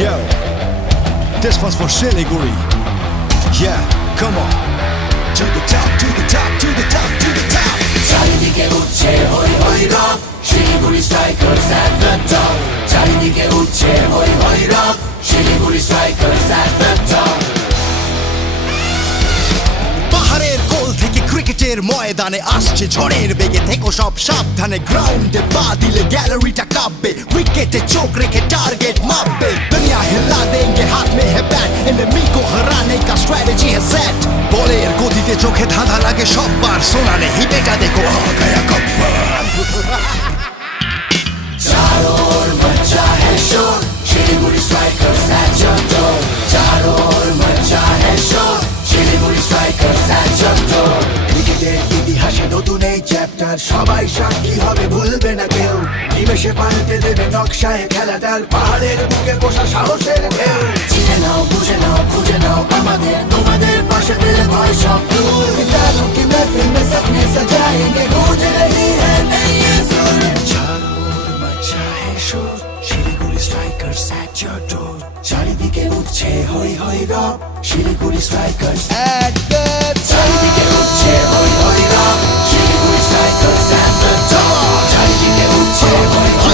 Yo, this one's for Siliguri. Yeah, come on. To the top, to the top, to the top, to the top. চারিদিকে উঠছে হই হই রব, Siliguri strikers at the top. চারিদিকে উঠছে হই হই রব, Siliguri strikers at the top. পাহাড়ের কোল থেকে ক্রিকেটের ময়দানে আসছে ঝড়ের বেগে, থেকো সব সাবধানে। গ্রাউন্ডে পা দিলে গ্যালারিটা কাঁপবে, উইকেটে চোখ রেখে টার্গেট মাপবে। দুনিয়া হিলা দেंगे, हाथ में है बैट, एनिमी को हराने का स्ट्रेटजी है सेट। বলের গতিতে চোখে ধাঁধা লাগে সববার, শোনা নেই বেটা দেখো आ गया कप्पर। चारों ओर मचा है शोर, Siliguri strikers at your door. चारों ओर मचा है शोर, Siliguri strikers at your door. ক্রিকেটের ইতিহাসে নতুন এই চ্যাপ্টার, সবাই সাক্ষী হবে ভুলবে না কেউ। নিমেষে পাল্টে দেবে নকশায় খেলাটার, পাহাড়ের বুকে বসা সাহসের ঢেউ। চিনে নাও, বুঝে নাও, খুঁজে নাও আমাদের, তোমাদের পাশে পেলে ভয় সব দূর। सितारों की महफिल में सपने सजाएंगे, गूंज रही है नई ये सुर। चारों ओर मचा है शोर, Siliguri strikers at your door. চারিদিকে উঠছে হই হই রব, Siliguri strikers at the top. চারিদিকে উঠছে হই হই রব, Siliguri strikers at the top. চারিদিকে উঠছে হই হই